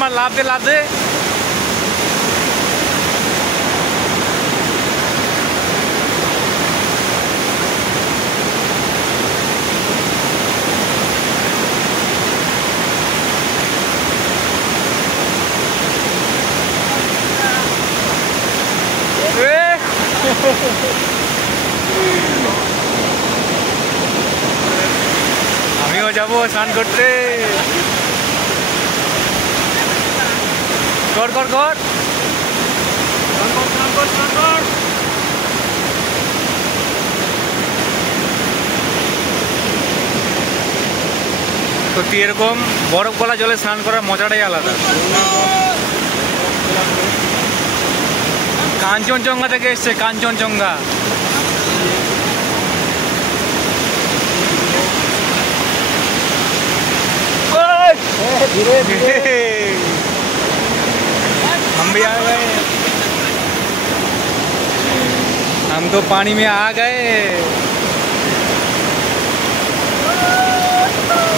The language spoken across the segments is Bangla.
মার, লাভ দে লাভ দে। আমিও যাবো স্নান করতে। কর কর কর সত্যি এরকম বরফ গলা জলে স্নান করার মজাটাই আলাদা। কাঞ্চনজঙ্ঘা থেকে এসছে, কাঞ্চনজঙ্ঘা। हम भी आ गए, हम तो पानी में आ गए।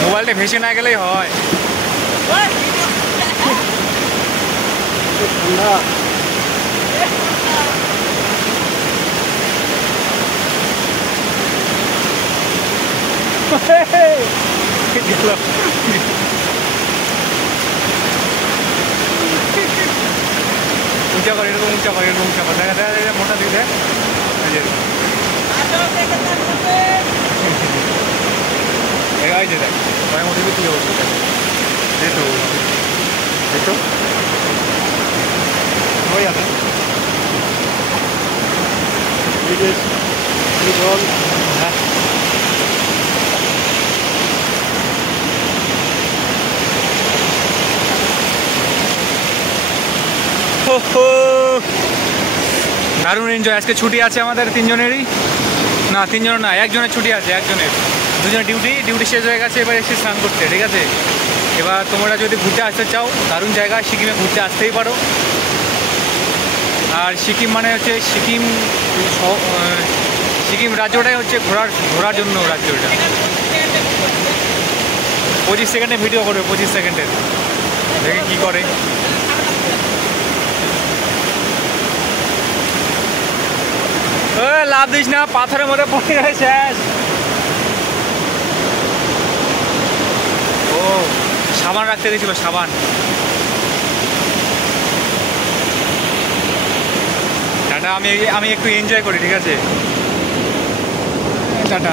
মোবাইলটা ভেসে না গেলেই হয়। উঁচা করে, এরকম উঁচা করে, এরকম উঁচা করে। দেখা দেখা মোটা দিয়ে দেয়। এই যে দেখ পায়ের মধ্যে দিয়ে তুলে উঠছে। যেহেতু যেহেতু হয়ে যাবে জল। হ্যাঁ দারুণ এনজয়। আজকে ছুটি আছে আমাদের তিনজনেরই, না তিনজনের না, একজনের ছুটি আছে, একজনের। দুজনের ডিউটি শেষ হয়ে গেছে, এবার এসে স্নান করতে। ঠিক আছে, এবার তোমরা যদি ঘুরতে আসতে চাও, দারুণ জায়গা, সিকিমে ঘুরতে আসতেই পারো। আর সিকিম মানে হচ্ছে সিকিম রাজ্যটাই হচ্ছে ঘোরার জন্য রাজ্য। এটা 25 সেকেন্ডে ভিডিও করবে, 25 সেকেন্ডের, দেখে কী করে। লাভ দিস না, পাথরের মধ্যে পড়ে গেছে শেষ। ও সাবান রাখতে গেছিল, সাবান। টাটা, আমি একটু এনজয় করি। ঠিক আছে, টাটা।